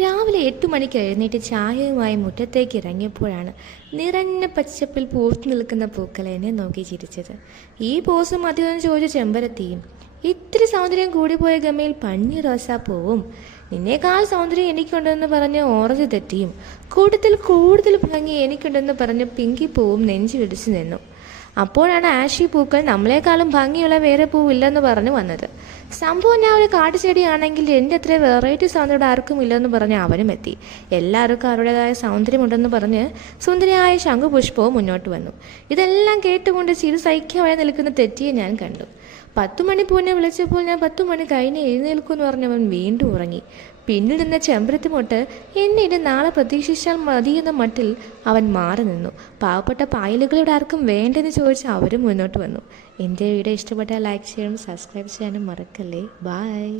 രാവിലെ 8 മണിക്ക് എഴുന്നേറ്റ് ചായയുമായി മുറ്റത്തേക്ക് ഇറങ്ങിയപ്പോഴാണ് നിറഞ്ഞ പച്ചപ്പിൽ പൂത്തു നിൽക്കുന്ന പൂക്കൾ എന്നെ നോക്കി ചിരിച്ചത്. ഈ പോസും മതിയെന്ന് ചോദിച്ച ചെമ്പരത്തിയും ഇത്തിരി സൗന്ദര്യം കൂടിപ്പോയ ഗമയിൽ പഞ്ഞി റോസാപ്പൂവും നിന്നേക്കാൾ സൗന്ദര്യം എനിക്കുണ്ടെന്ന് പറഞ്ഞ് ഓറഞ്ച് തെറ്റിയും കൂടുതൽ കൂടുതൽ ഭംഗി എനിക്കുണ്ടെന്ന് പറഞ്ഞ് പിങ്കിപ്പൂവും നെഞ്ചു പിടിച്ചു നിന്നു. അപ്പോഴാണ് ആഷി പൂക്കൾ നമ്മളെക്കാളും ഭംഗിയുള്ള വേറെ പൂവില്ലെന്ന് പറഞ്ഞു വന്നത്. സംഭവം ഞാൻ ഒരു കാട്ടുചെടിയാണെങ്കിൽ എൻ്റെ അത്ര വെറൈറ്റി സൗന്ദര്യം ആർക്കും ഇല്ലെന്ന് പറഞ്ഞ് അവനും എത്തി. എല്ലാവർക്കും അവരുടേതായ സൗന്ദര്യമുണ്ടെന്ന് പറഞ്ഞ് സുന്ദരിയായ ശംഖുപുഷ്പവും മുന്നോട്ട് വന്നു. ഇതെല്ലാം കേട്ടുകൊണ്ട് ചിരി സഹിക്കാതെ നിൽക്കുന്ന തെറ്റിയെ ഞാൻ കണ്ടു. 10 മണി പൂവിനെ വിളിച്ചപ്പോൾ ഞാൻ 10 മണി കഴിഞ്ഞ് എഴുന്നേൽക്കുമെന്ന് പറഞ്ഞവൻ വീണ്ടും ഉറങ്ങി. പിന്നിൽ നിന്ന ചെമ്പരത്തി മൊട്ട് എന്നെ ഇനി നാളെ പ്രതീക്ഷിച്ചാൽ മതിയെന്ന മട്ടിൽ അവൻ മാറി നിന്നു. പാവപ്പെട്ട പായലുകളിവിടെ ആർക്കും വേണ്ടെന്ന് ചോദിച്ച് അവരും മുന്നോട്ട് വന്നു. എൻ്റെ വീഡിയോ ഇഷ്ടപ്പെട്ടാൽ ലൈക്ക് ചെയ്യാനും സബ്സ്ക്രൈബ് ചെയ്യാനും മറക്കല്ലേ. ബായ്.